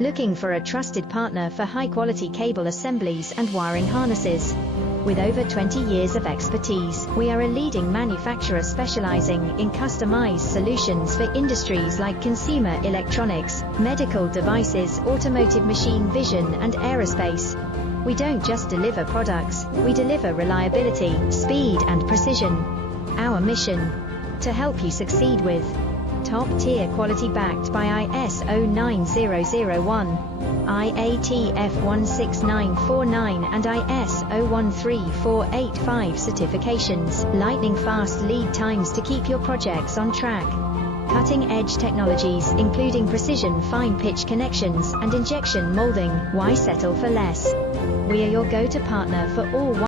Looking for a trusted partner for high-quality cable assemblies and wiring harnesses? With over 20 years of expertise, we are a leading manufacturer specializing in customized solutions for industries like consumer electronics, medical devices, automotive machine vision, and aerospace. We don't just deliver products, we deliver reliability, speed, and precision. Our mission: to help you succeed with top-tier quality backed by ISO 9001, IATF 16949 and ISO 13485 certifications, lightning-fast lead times to keep your projects on track, cutting-edge technologies including precision fine-pitch connections and injection molding. Why settle for less? We are your go-to partner for all